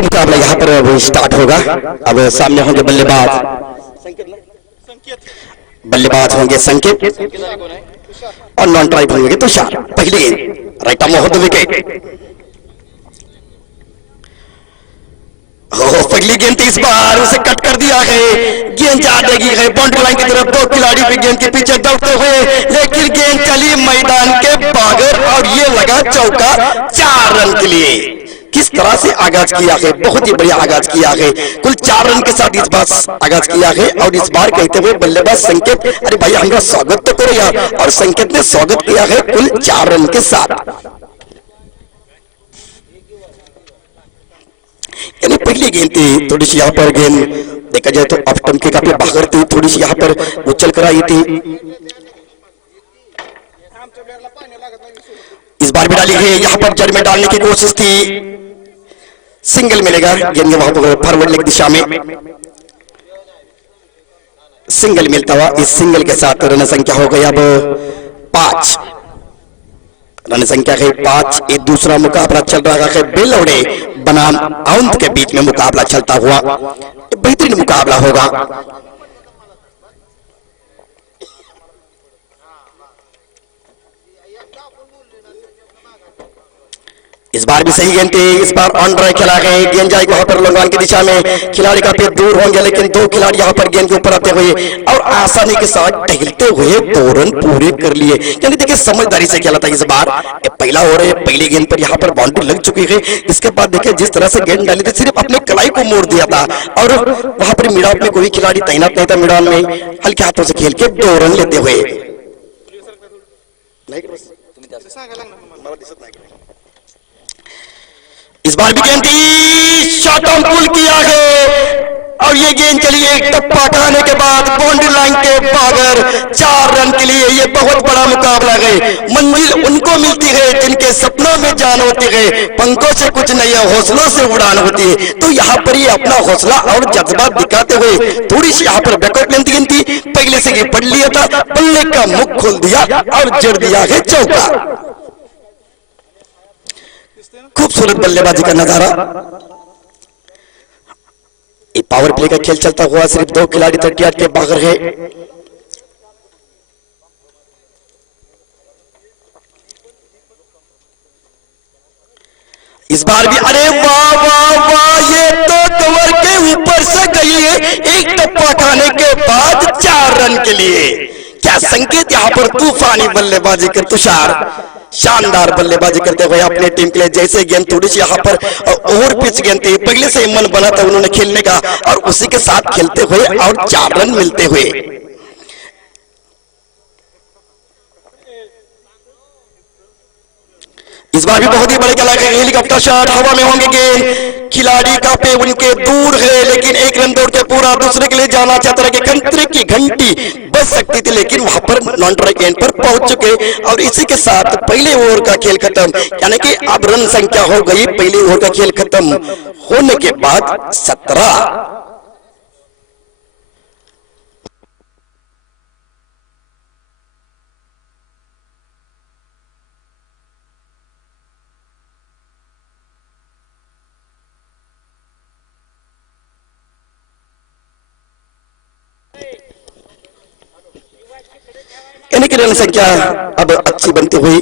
अंतिम मुकाबला यहाँ पर अब स्टार्ट होगा। अब सामने होंगे बल्लेबाज, बल्लेबाज होंगे संकेत और नॉन ट्राइब होंगे तुषार। पहली गेंद right arm of the wicket. पहली गेंद इस बार उसे कट कर दिया है, गेंद जा लगी है बाउंड्री लाइन की तरफ। दो खिलाड़ी भी गेंद के पीछे दौड़ते हुए, लेकिन गेंद चली मैदान के बाहर और ये लगा चौका 4 रन के लिए। किस तरह से आगाज किया है, बहुत ही बढ़िया आगाज किया है। कुल 4 रन के साथ इस बार आगाज किया है और इस बार कहते हुए बल्लेबाज संकेत, अरे भाई हमारा स्वागत तो करो यार, और संकेत ने स्वागत किया है कुल 4 रन के साथ। यानी पहली गेंद थी थोड़ी सी यहाँ पर गेंद देखा जाए तो ऑफ स्टंप के काफी बाहर थी, थोड़ी सी यहाँ पर उछल कर आई थी। इस बार भी डाली है, यहाँ पर जड़ में डालने की कोशिश थी, सिंगल मिलेगा। गेंद वहां पर फॉरवर्ड लेग दिशा में सिंगल मिलता हुआ, इस सिंगल के साथ रन संख्या हो गई अब 5। रन संख्या है 5। एक दूसरा मुकाबला चल रहा है बेलौड़े बनाम औंध के बीच में मुकाबला चलता हुआ, बेहतरीन मुकाबला होगा। इस बार भी सही गेंद थी, इस बार ऑन ड्राइव खेला गया, गेंद जाएगी वहां पर लंगान की दिशा में। खिलाड़ी काफी दूर होंगे, लेकिन 2 खिलाड़ी यहां पर गेंद के ऊपर आते हुए और आसानी के साथ टहलते हुए 2 रन पूरे कर लिए। यानी देखिए समझदारी से खेला था इस बार। पहला ओवर है, पहली गेंद पर यहाँ पर बाउंड्री लग चुकी है। इसके बाद देखिए जिस तरह से गेंद डाली थी, सिर्फ अपने कलाई को मोड़ दिया था और वहां पर मिडान में कोई खिलाड़ी तैनात नहीं था। मिडान में हल्के हाथों से खेल के 2 रन लेते हुए इस बार भी गेंद थी, शॉट ऑन पुल किया है और ये गेंद चली एक टप्पा खाने के बाद बाउंड्री लाइन के बाहर 4 रन के लिए। ये बहुत बड़ा मुकाबला है। मंजिल उनको मिलती है जिनके सपनों में जान होती है, पंखों से कुछ नहीं है, हौसलों से उड़ान होती है। तो यहाँ पर ये अपना हौसला और जज्बा दिखाते हुए थोड़ी सी यहाँ पर बैकआउट लेंथ गेंद थी, पहले से ये पढ़ लिया था, बल्ले का मुख खोल दिया और जड़ दिया है चौका। खूबसूरत बल्लेबाजी का नजारा। ये पावर प्ले का खेल चलता हुआ, सिर्फ 2 खिलाड़ी 38 के बाहर है। इस बार भी अरे वाह वाह वाह, ये तो कवर के ऊपर से गई है एक टप्पा खाने के बाद 4 रन के लिए। क्या संकेत यहाँ पर तूफानी बल्लेबाजी कर तुषार शानदार बल्लेबाजी करते हुए अपने टीम के लिए। जैसे गेंद थोड़ी सी यहाँ पर ओवर पिच गेंद थी, पहले से मन बना था उन्होंने खेलने का और उसी के साथ खेलते हुए और 4 रन मिलते हुए। इस बार भी बहुत ही बड़े कलाकार हेलीकॉप्टर शॉट हवा में होंगे, गेंद खिलाड़ी का पे उनके दूर है, लेकिन 1 रन दौड़ के पूरा दूसरे के लिए जाना चाहता है कि कंतरे की घंटी बच सकती थी, लेकिन वहां पर नॉन स्ट्राइक गेंद पर पहुंच चुके और इसी के साथ पहले ओवर का खेल खत्म। यानी कि अब रन संख्या हो गई पहले ओवर का खेल खत्म होने के बाद 17। यानी कि रन संख्या अब अच्छी बनती हुई।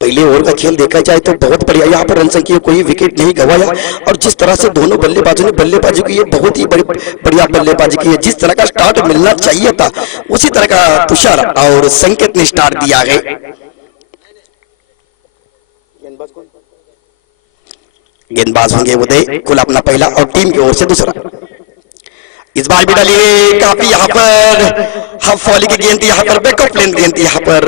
पहले ओवर का खेल देखा जाए तो बहुत बढ़िया, यहाँ पर रन संख्या कोई विकेट नहीं गवाया और जिस तरह से दोनों बल्लेबाजों ने बल्लेबाजी की है बहुत ही बढ़िया बल्लेबाजी की है। जिस तरह का स्टार्ट मिलना चाहिए था उसी तरह का तुषार और संकेत ने स्टार्ट दिया है। गेंदबाज होंगे उदय, कुल अपना पहला और टीम की ओर से दूसरा। इस बार भी डाली काफी यहाँ पर हाफ वॉली की गेंद थी, यहाँ पर बैकअप लेंथ गेंद थी, यहाँ पर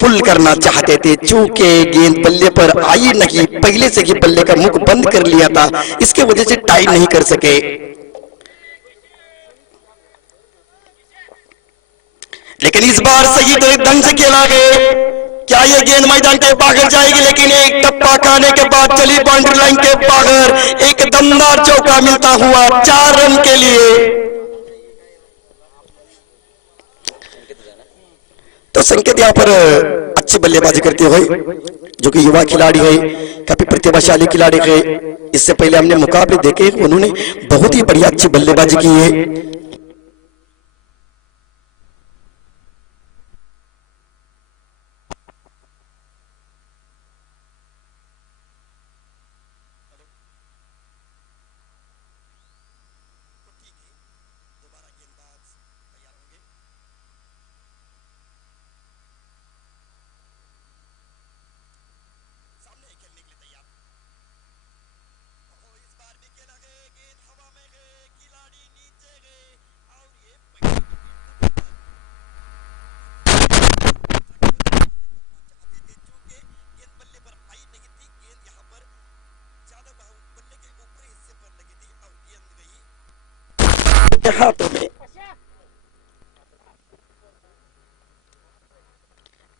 पुल करना चाहते थे, चूंकि गेंद बल्ले पर आई नहीं, पहले से ही बल्ले का मुख बंद कर लिया था, इसके वजह से टाई नहीं कर सके। लेकिन इस बार सही ढंग से खेला गया। क्या ये गेंद मैदान के बाहर जाएगी, लेकिन एक टप्पा खाने के बाद चली बाउंड्री लाइन के बाहर, एक दमदार चौका मिलता हुआ 4 रन के लिए। तो संकेत यहाँ पर अच्छी बल्लेबाजी करते हुए, जो कि युवा खिलाड़ी है, काफी प्रतिभाशाली खिलाड़ी है, इससे पहले हमने मुकाबले देखे, उन्होंने बहुत ही बढ़िया अच्छी बल्लेबाजी की है। हाथों में,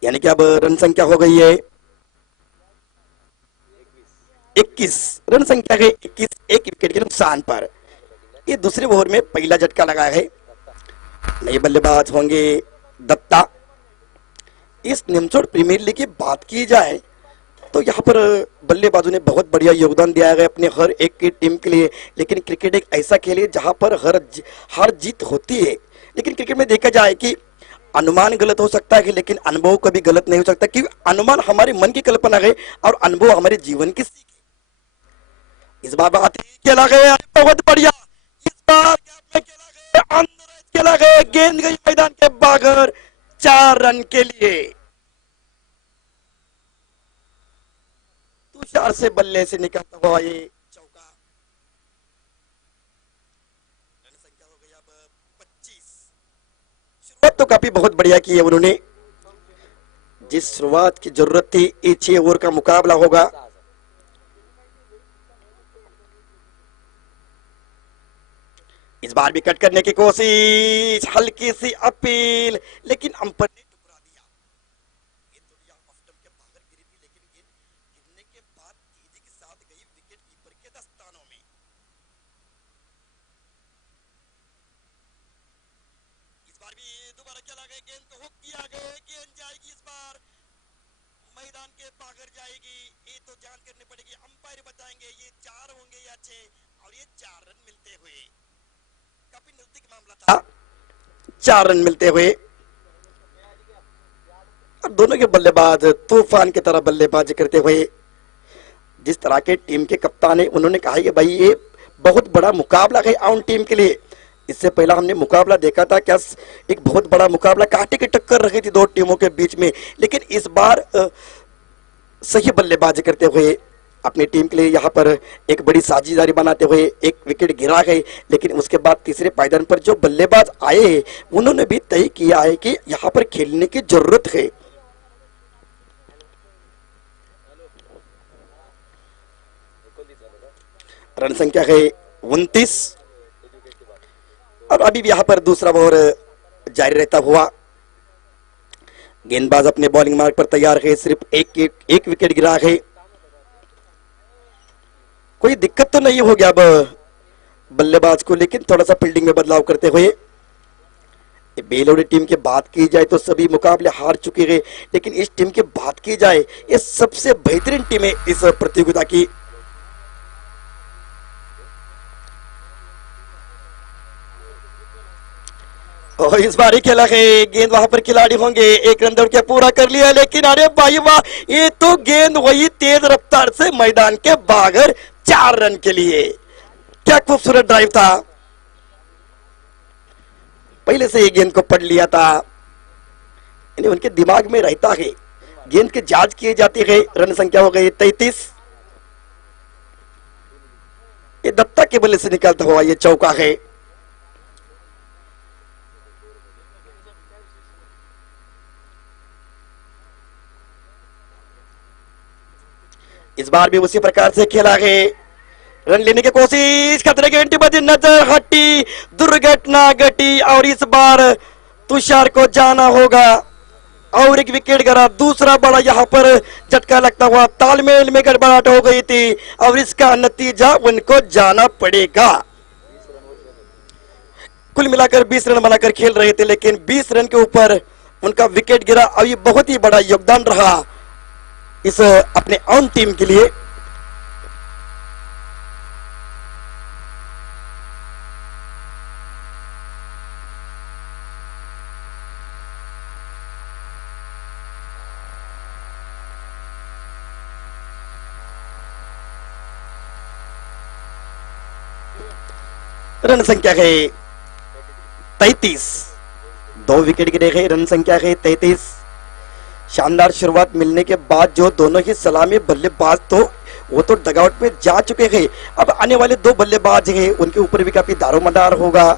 यानी कि अब रन संख्या हो गई है 21 रन संख्या है 21, एक विकेट के नुकसान पर। ये दूसरे ओवर में पहला झटका लगा है। नए बल्लेबाज होंगे दत्ता। इस निमचोड़ प्रीमियर लीग की बात की जाए तो यहाँ पर बल्लेबाजों ने बहुत बढ़िया योगदान दिया है अपने हर एक की टीम के लिए। लेकिन क्रिकेट एक ऐसा खेल है जहाँ पर हर जीत होती है। लेकिन क्रिकेट में देखा जाए कि अनुमान गलत हो सकता है, लेकिन अनुभव कभी गलत नहीं हो सकता, क्योंकि अनुमान हमारे मन की कल्पना है और अनुभव हमारे जीवन की सीख है। इस बार बात खेला गया बहुत बढ़िया, इस बार खेला गया, गेंद गई मैदान के बाहर 4 रन के लिए। तुषार से बल्ले से निकलता हुआ ये चौका। रन संख्या हो गई अब 25। शुरुआत तो काफी बहुत बढ़िया की है उन्होंने। जिस शुरुआत की जरूरत थी, ये 6 ओवर का मुकाबला होगा। इस बार भी कट करने की कोशिश, हल्की सी अपील, लेकिन अंपायर ने टुकरा दिया। ये थोड़ी ऑफ स्टंप के बाहर गिरी थी, लेकिन गेंद गिरने के बाद तेजी के साथ गई विकेट कीपर के दस्तानों में। इस बार भी दोबारा खेला गया, गेंद को हुक किया गया, गेंद जाएगी इस बार मैदान के बाहर जाएगी। ये तो जांच करनी पड़ेगी, अंपायर बताएंगे ये 4 होंगे या 6, और ये 4 रन मिलते हुए काफी नजदीक मामला था। 4 रन मिलते हुए और दोनों के बल्लेबाज तूफान की तरह बल्लेबाजी करते हुए। जिस तरह के टीम के कप्तान है, उन्होंने कहा कि भाई ये बहुत बड़ा मुकाबला है आउन टीम के लिए। इससे पहला हमने मुकाबला देखा था, क्या एक बहुत बड़ा मुकाबला, कांटे की टक्कर रही थी 2 टीमों के बीच में। लेकिन इस बार सही बल्लेबाजी करते हुए अपनी टीम के लिए यहाँ पर एक बड़ी साझेदारी बनाते हुए एक विकेट गिरा गए। लेकिन उसके बाद तीसरे पायदान पर जो बल्लेबाज आए, उन्होंने भी तय किया है कि यहाँ पर खेलने की जरूरत है। रन संख्या है 29 और अभी भी यहाँ पर दूसरा ओवर जारी रहता हुआ। गेंदबाज अपने बॉलिंग मार्ग पर तैयार है, सिर्फ एक विकेट गिरा है। कोई दिक्कत तो नहीं हो गया अब बल्लेबाज को, लेकिन थोड़ा सा फील्डिंग में बदलाव करते हुए। बेलोडी टीम की बात की जाए तो सभी मुकाबले हार चुके हैं, लेकिन इस टीम की बात की जाए, ये सबसे बेहतरीन टीम है इस प्रतियोगिता की। और इस बार ही खेला है, गेंद वहां पर खिलाड़ी होंगे, 1 रन दौड़ के पूरा कर लिया। लेकिन अरे भाई वाह, ये तो गेंद वही तेज रफ्तार से मैदान के बाहर 4 रन के लिए। क्या खूबसूरत ड्राइव था, पहले से ये गेंद को पढ़ लिया था। उनके दिमाग में रहता है, गेंद की जांच की जाती है। रन संख्या हो गई 33। ये दत्ता के बल्ले से निकलता हुआ ये चौका है। इस बार भी उसी प्रकार से खेला है, रन लेने की कोशिश, खतरे की एंटीबाजी, नजर हटी, दुर्घटना घटी और इस बार तुषार को जाना होगा और एक विकेट गिरा। दूसरा बड़ा यहाँ पर झटका लगता हुआ, तालमेल में गड़बड़ाहट हो गई थी और इसका नतीजा उनको जाना पड़ेगा। कुल मिलाकर 20 रन बनाकर खेल रहे थे, लेकिन 20 रन के ऊपर उनका विकेट गिरा और ये बहुत ही बड़ा योगदान रहा इस अपने ऑन टीम के लिए। रन संख्या है 33। 2 विकेट गिरे हैं, रन संख्या है 33। शानदार शुरुआत मिलने के बाद जो दोनों ही सलामी बल्लेबाज तो वो तो डगआउट में जा चुके हैं। अब आने वाले 2 बल्लेबाज हैं, उनके ऊपर भी काफी दारोमदार होगा।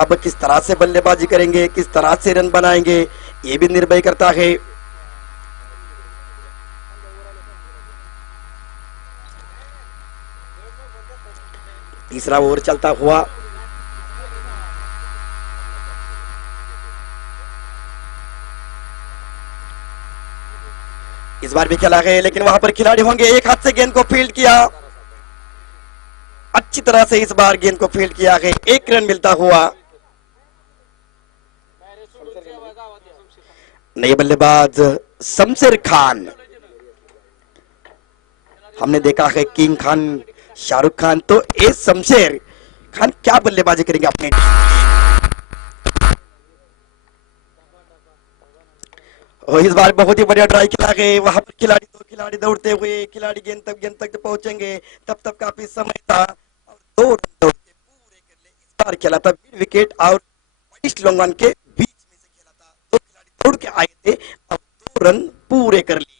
अब किस तरह से बल्लेबाजी करेंगे, किस तरह से रन बनाएंगे, ये भी निर्भर करता है। तीसरा ओवर चलता हुआ इस बार भी खेला है, लेकिन वहां पर खिलाड़ी होंगे। एक हाथ से गेंद को फील्ड किया, अच्छी तरह से इस बार गेंद को फील्ड किया है। 1 रन मिलता हुआ। नए बल्लेबाज शमशेर खान। हमने देखा है किंग खान, शाहरुख खान, तो ये शमशेर खान क्या बल्लेबाजी करेंगे अपने टीम के लिए। और इस बार बहुत ही बढ़िया ट्राई किया गया। वहां पर दो खिलाड़ी दौड़ते हुए, खिलाड़ी गेंद तक पहुंचेंगे तब काफी समय था और 2 रन दौड़ के पूरे कर ले। इस बार खेला था मिड विकेट और ईस्ट लॉन्ग के बीच में से खेला था। 2 खिलाड़ी दौड़ के आए थे और 2 रन पूरे कर लिए।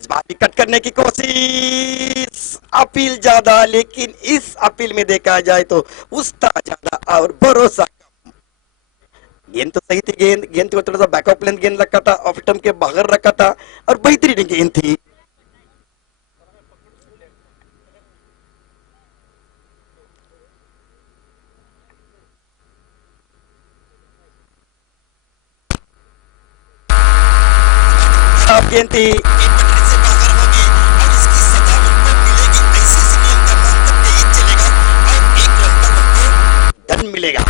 इस बार भी कट करने की कोशिश, अपील ज्यादा, लेकिन इस अपील में देखा जाए तो उसका ज्यादा और भरोसा कम। गेंद तो सही थी, गेंद को थोड़ा सा बैकअप लेंथ गेंद रखा था, ऑफ स्टंप के बाहर रखा था और बेहतरीन गेंद थी। गेंद थी, मिलेगा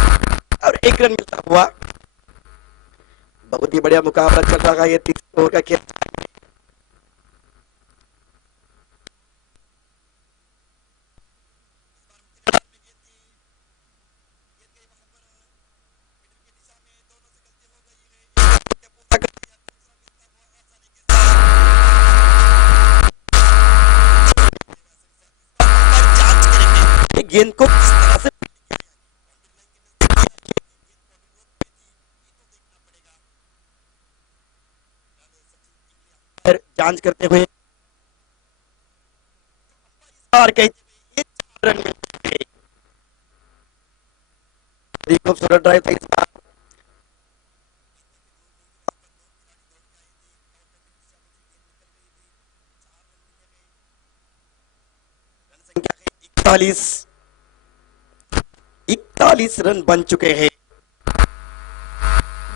और 1 रन मिलता हुआ। बहुत ही बढ़िया मुकाबला चल रहा है ये 30 ओवर का खेल। गेंद को किस तरह से जांच करते हुए कहते ये 4 रन मिलते। खूबसूरत ड्राइव था इस बार। रन संख्या 41 रन बन चुके हैं।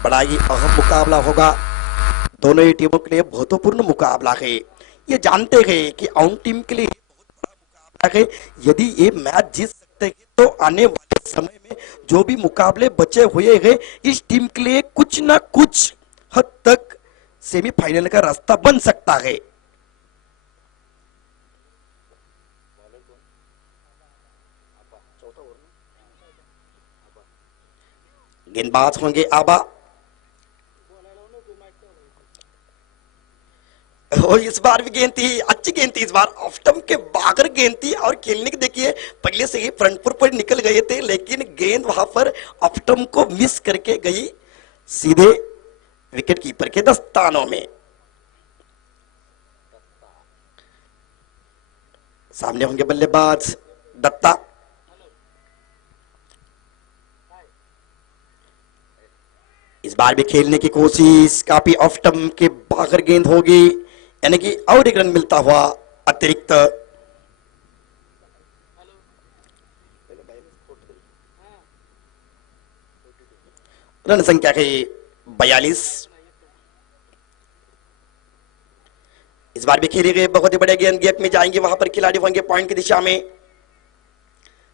बड़ा ही अहम मुकाबला होगा, दोनों ही टीमों के लिए महत्वपूर्ण मुकाबला है। ये जानते हैं कि आउट टीम के लिए बहुत बड़ा मुकाबला है। यदि ये मैच जीत सकते हैं तो आने वाले समय में जो भी मुकाबले बचे हुए हैं इस टीम के लिए कुछ ना कुछ हद तक सेमीफाइनल का रास्ता बन सकता है। गेंदबाज होंगे आबा और इस बार भी गेंद थी, अच्छी गेंद थी। इस बार ऑफ स्टंप के बाहर गेंद थी और खेलने के देखिए पहले से ही फ्रंट फुट पर निकल गए थे, लेकिन गेंद वहां पर ऑफ स्टंप को मिस करके गई सीधे विकेट कीपर के दस्तानों में। सामने होंगे बल्लेबाज दत्ता। इस बार भी खेलने की कोशिश, काफी ऑफ स्टंप के बाहर गेंद होगी, यानी कि और 1 रन मिलता हुआ अतिरिक्त। रन संख्या है 42। इस बार भी खेले गए बहुत ही बड़े गेंद गैप में जाएंगे, वहां पर खिलाड़ी होंगे पॉइंट की दिशा में।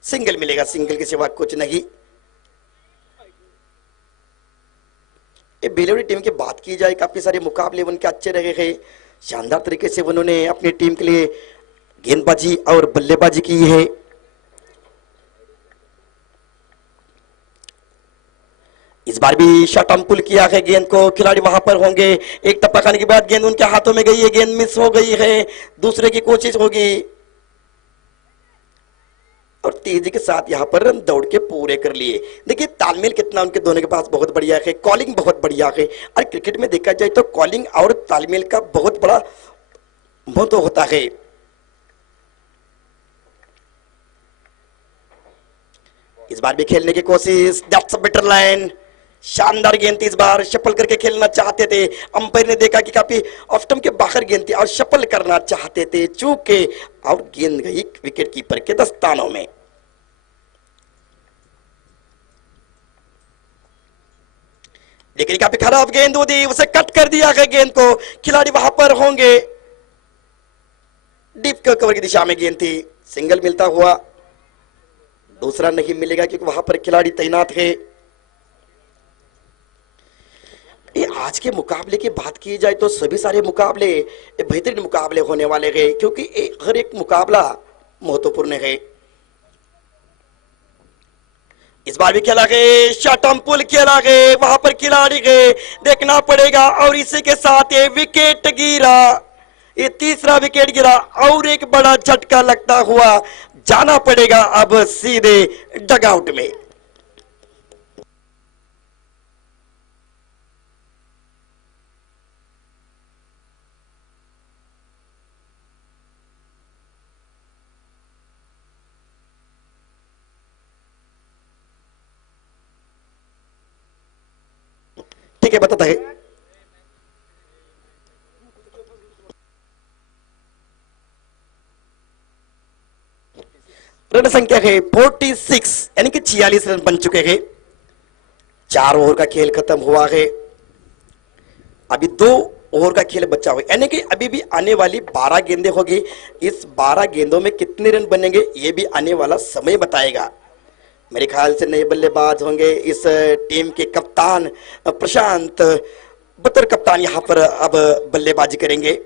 सिंगल मिलेगा, सिंगल के सिवा कुछ नहीं। ये बेलोडी टीम की बात की जाए, काफी सारे मुकाबले उनके अच्छे रहे हैं। शानदार तरीके से उन्होंने अपनी टीम के लिए गेंदबाजी और बल्लेबाजी की है। इस इस बार भी शॉट ऑन पुल किया है गेंद को, खिलाड़ी वहां पर होंगे। एक टप्पा खाने के बाद गेंद उनके हाथों में गई है, गेंद मिस हो गई है, दूसरे की कोशिश होगी और तेजी के साथ यहां पर रन दौड़ के पूरे कर लिए। देखिए तालमेल कितना उनके दोनों के पास बहुत बढ़िया है, कॉलिंग बहुत बढ़िया है। और क्रिकेट में देखा जाए तो कॉलिंग और तालमेल का बहुत बड़ा महत्व होता है। इस बार भी खेलने की कोशिश, दैट्स अ बेटर लाइन, शानदार गेंद थी। इस बार शफल करके खेलना चाहते थे, अंपायर ने देखा कि काफी ऑफ स्टंप के बाहर गेंद थी और शफल करना चाहते थे, चूक के और गेंद गई विकेट कीपर के दस्तानों में। लेकिन काफी खराब गेंद होती, उसे कट कर दिया गया गेंद को, खिलाड़ी वहां पर होंगे। डीप कवर की दिशा में गेंद थी, सिंगल मिलता हुआ, दूसरा नहीं मिलेगा क्योंकि वहां पर खिलाड़ी तैनात है। ये आज के मुकाबले की बात की जाए तो सभी सारे मुकाबले बेहतरीन मुकाबले होने वाले हैं, क्योंकि हर एक मुकाबला महत्वपूर्ण है। इस बार भी खेला गए, शॉट ऑन पुल खेला गए, वहां पर खिलाड़ी गए, देखना पड़ेगा। और इसी के साथ ये विकेट गिरा, ये तीसरा विकेट गिरा और एक बड़ा झटका लगता हुआ जाना पड़ेगा अब सीधे डगआउट में। ठीक है, बताता है। रन संख्या है 46, यानी कि 46 रन बन चुके हैं। 4 ओवर का खेल खत्म हुआ है, अभी 2 ओवर का खेल बचा हुआ है, यानी कि अभी भी आने वाली 12 गेंदें होगी। इस 12 गेंदों में कितने रन बनेंगे ये भी आने वाला समय बताएगा। मेरे ख्याल से नए बल्लेबाज होंगे इस टीम के कप्तान प्रशांत बतौर कप्तान यहां पर अब बल्लेबाजी करेंगे।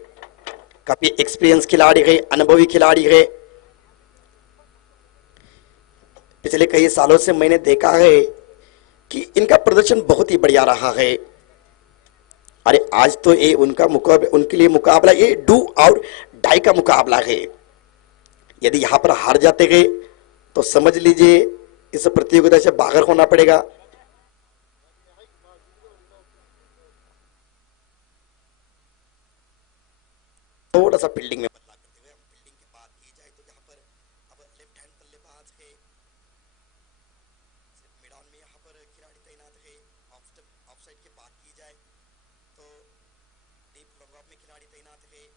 काफी एक्सपीरियंस खिलाड़ी है, अनुभवी खिलाड़ी है। पिछले कई सालों से मैंने देखा है कि इनका प्रदर्शन बहुत ही बढ़िया रहा है। अरे आज तो ये उनके लिए मुकाबला ये डू और डाई का मुकाबला है। यदि यहां पर हार जाते गए तो समझ लीजिए इस प्रतियोगिता से बाहर होना पड़ेगा। थोड़ा सा फील्डिंग में बदलाव करते हुए फील्डिंग की बात की जाए तो यहाँ पर अब लेफ्ट हैंड बल्लेबाज है, मिड ऑन में यहाँ पर खिलाड़ी तैनात है। ऑफ साइड की बात की जाए तो डीप लॉन्ग ऑफ में खिलाड़ी तैनात है।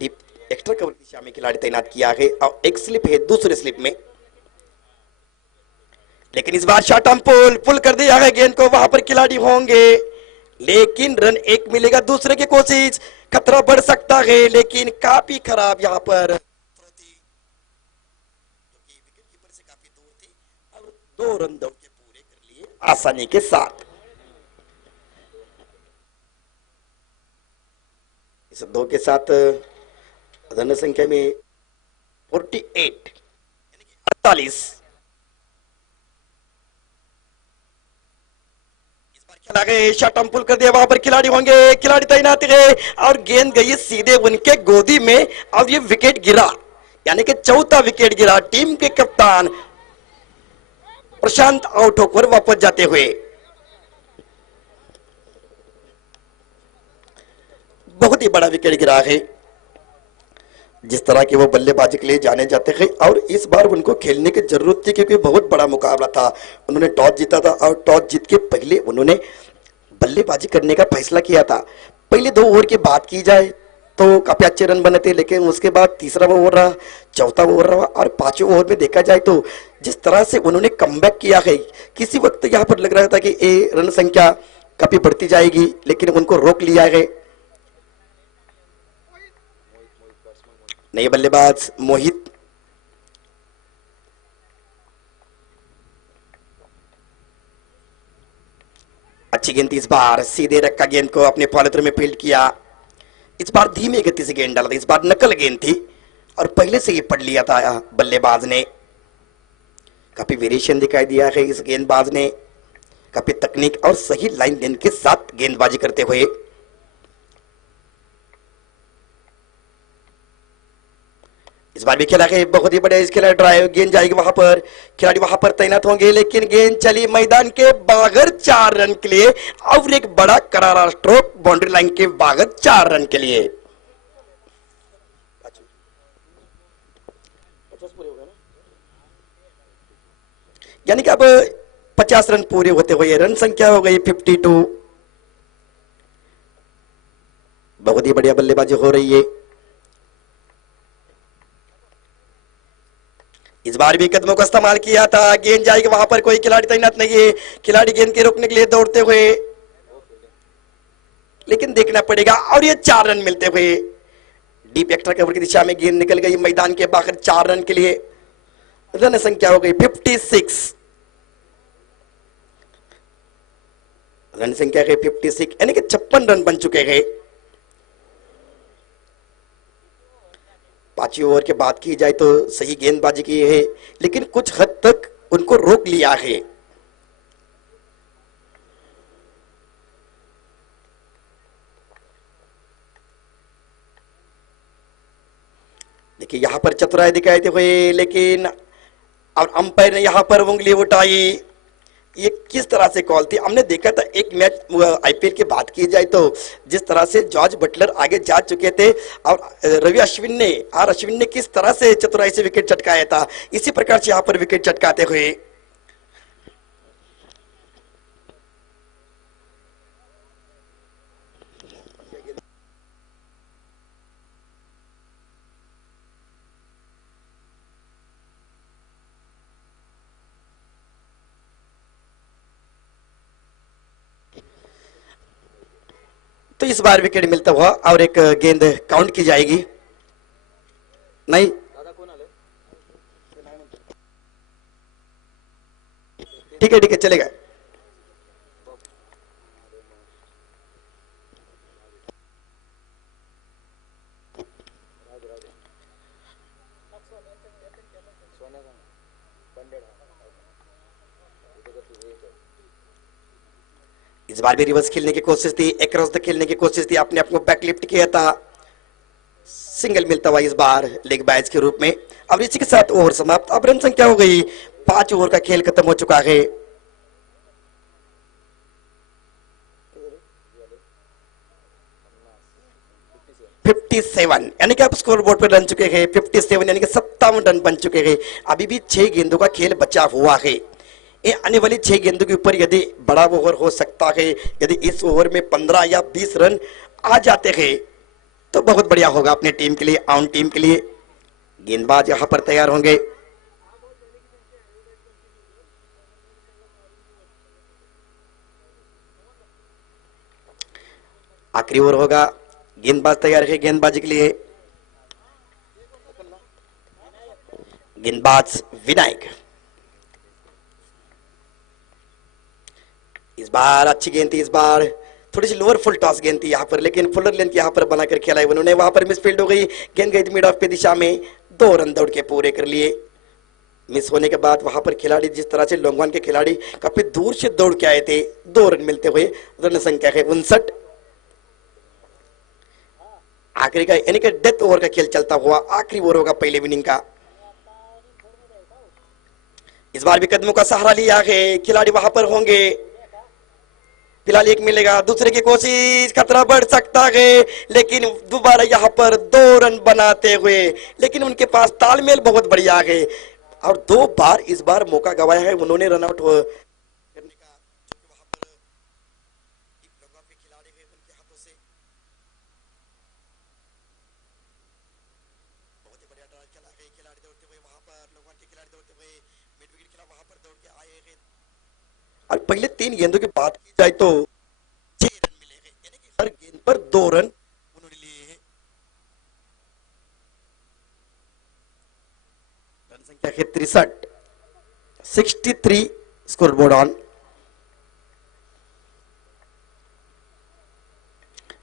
डीप एक्स्ट्रा कवर दिशा में खिलाड़ी तैनात किया है और एक स्लिप है दूसरे स्लिप में। लेकिन इस बार शॉट ऑन पुल कर दिया है गेंद को, वहां पर खिलाड़ी होंगे, लेकिन रन एक मिलेगा। दूसरे की कोशिश, खतरा बढ़ सकता है, लेकिन काफी खराब यहां पर विकेट कीपर से काफी दूर थी और 2 रन दौड़ के पूरे कर लिए आसानी के साथ। इस 2 के साथ रन संख्या में 48 यानी कि 48। खेला गया, शॉट ऑन पुल कर दिया, वहां पर खिलाड़ी होंगे, खिलाड़ी तैनात गए और गेंद गई सीधे उनके गोदी में और ये विकेट गिरा, यानी कि 4था विकेट गिरा। टीम के कप्तान प्रशांत आउट होकर वापस जाते हुए। बहुत ही बड़ा विकेट गिरा है। जिस तरह के वो बल्लेबाजी के लिए जाने जाते हैं और इस बार उनको खेलने की जरूरत थी क्योंकि बहुत बड़ा मुकाबला था। उन्होंने टॉस जीता था और टॉस जीत के पहले उन्होंने बल्लेबाजी करने का फैसला किया था। पहले 2 ओवर की बात की जाए तो काफी अच्छे रन बने थे, लेकिन उसके बाद तीसरा ओवर रहा, चौथा ओवर रहा और 5वें ओवर में देखा जाए तो जिस तरह से उन्होंने कमबैक किया है, किसी वक्त यहाँ पर लग रहा था कि ये रन संख्या काफी बढ़ती जाएगी, लेकिन उनको रोक लिया है। नए बल्लेबाज मोहित, अच्छी गेंद इस बार, सीधे रखा गेंद को अपने फॉलोथ्रू में फील्ड किया। इस बार धीमे गति से गेंद डाला था, इस बार नकल गेंद थी और पहले से ही पढ़ लिया था बल्लेबाज ने। काफी वेरिएशन दिखाई दिया है इस गेंदबाज ने, काफी तकनीक और सही लाइन गेंद के साथ गेंदबाजी करते हुए। इस बार भी खेला है बहुत ही बढ़िया इस खिलाड़ी, ड्राइव गेंद जाएगी वहां पर, खिलाड़ी वहां पर तैनात होंगे, लेकिन गेंद चली मैदान के बाहर 4 रन के लिए और एक बड़ा करारा स्ट्रोक बाउंड्री लाइन के बाहर 4 रन के लिए। यानी कि अब 50 रन पूरे होते हुए रन संख्या हो गई 52। बहुत ही बढ़िया बल्लेबाजी हो रही है। इस बार भी कदमों का इस्तेमाल किया था, गेंद जाएगी वहां पर, कोई खिलाड़ी तैनात नहीं है, खिलाड़ी गेंद के रोकने के लिए दौड़ते हुए, लेकिन देखना पड़ेगा और ये 4 रन मिलते हुए। डीप एक्स्ट्रा कवर की दिशा में गेंद निकल गई मैदान के बाहर 4 रन के लिए। रन संख्या हो गई 56। रन संख्या है 56, यानी कि 56 रन बन चुके हैं। 5वीं ओवर के बात की जाए तो सही गेंदबाजी की है, लेकिन कुछ हद तक उनको रोक लिया है। देखिए यहां पर चतुराई दिखाई हुए, लेकिन और अंपायर ने यहां पर उंगली उठाई। ये किस तरह से कॉल थी? हमने देखा था एक मैच आईपीएल की बात की जाए तो जिस तरह से जॉर्ज बटलर आगे जा चुके थे और रवि अश्विन ने किस तरह से चतुराई से विकेट चटकाया था, इसी प्रकार से यहां पर विकेट चटकाते हुए। तो इस बार विकेट मिलता हुआ और एक गेंद काउंट की जाएगी। नहीं, ठीक है चलेगा। इस बार भी रिवर्स खेलने की कोशिश थी, एक्रॉस द खेलने की कोशिश थी, अपने आप को बैक लिफ्ट किया था, सिंगल मिलता हुआ इस बार लेग बाइज के रूप में। अब इसी के साथ ओवर समाप्त। अब रन संख्या हो गई 5 ओवर का खेल खत्म हो चुका है। यानी कि आप स्कोर बोर्ड पर रन चुके हैं 57, यानी कि 57 रन बन चुके हैं। अभी भी 6 गेंदों का खेल बचा हुआ है। ये आने वाली 6 गेंदों के ऊपर यदि बड़ा ओवर हो सकता है, यदि इस ओवर में 15 या 20 रन आ जाते हैं तो बहुत बढ़िया होगा अपनी टीम के लिए, आउन टीम के लिए। गेंदबाज यहां पर तैयार होंगे। आखिरी ओवर होगा, गेंदबाज तैयार है गेंदबाजी के लिए। गेंदबाज विनायक। इस बार अच्छी गेंद थी, इस बार थोड़ी सी लोअर फुल टॉस गेंद थी यहाँ पर, लेकिन फुलर लेंथ यहाँ पर बनाकर खेला है उन्होंने। वहां पर मिस फील्ड हो गई, गेंद गई मिड ऑफ की दिशा में, 2 रन दौड़ के पूरे कर लिए। मिस होने के बाद वहां पर खिलाड़ी जिस तरह से लोंगवान के खिलाड़ी काफी दूर से दौड़ के आए थे, 2 रन मिलते हुए। रन संख्या है 59। आखिरी का यानी कि डेथ ओवर का खेल चलता हुआ आखिरी ओवर होगा पहले इनिंग का। इस बार भी कदमों का सहारा लिया है, खिलाड़ी वहां पर होंगे। फिलहाल एक मिलेगा, दूसरे की कोशिश, खतरा बढ़ सकता है, लेकिन दोबारा यहां पर 2 रन बनाते हुए, लेकिन उनके पास तालमेल बहुत बढ़िया है और 2 बार इस बार मौका गवाया है उन्होंने रन आउट करने का, क्योंकि वहां पर के खिलाड़ी हैं उनके हाथों से। बहुत ही बढ़िया ड्राइव खेला है, खिलाड़ी दौड़ते हुए वहां पर, लोगों के खिलाड़ी दौड़ते हुए मिड विकेट खिला वहां पर दौड़ के आए हैं। और पहले 3 गेंदों की बात की जाए तो 6 रन मिले हैं, यानी कि हर गेंद पर 2 रन उन्होंने लिए हैं। रन संख्या है 63, 63 स्कोर बोर्ड ऑन।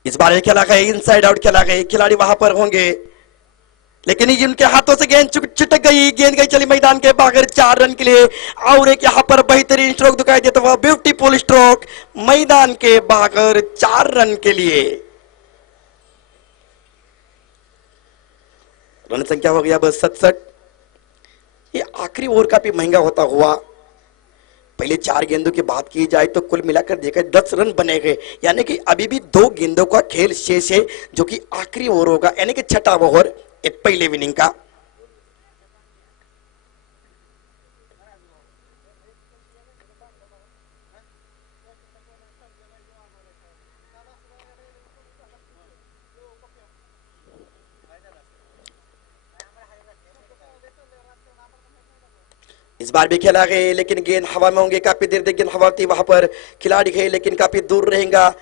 इस बार खेला है इनसाइड आउट खेला है, खिलाड़ी वहां पर होंगे। लेकिन ये उनके हाथों से गेंद छिटक गई, गेंद गई चली मैदान के बाहर 4 रन के लिए। और एक यहाँ पर बेहतरीन स्ट्रोक दिखाई देता हुआ, ब्यूटीफुल स्ट्रोक मैदान के बाहर 4 रन के लिए। रन संख्या हो गया बस 67। ये आखिरी ओवर काफी महंगा होता हुआ। पहले 4 गेंदों की बात की जाए तो कुल मिलाकर देखा 10 रन बने गए, यानी कि अभी भी 2 गेंदों का खेल शेष है, जो कि आखिरी ओवर होगा, यानी कि छठा ओवर पहले इनिंग का। इस बार भी खेला गए, लेकिन गेंद हवा में होंगे, काफी देर तक गेंद हवा थी, वहां पर खिलाड़ी गए लेकिन काफी दूर रहेगा।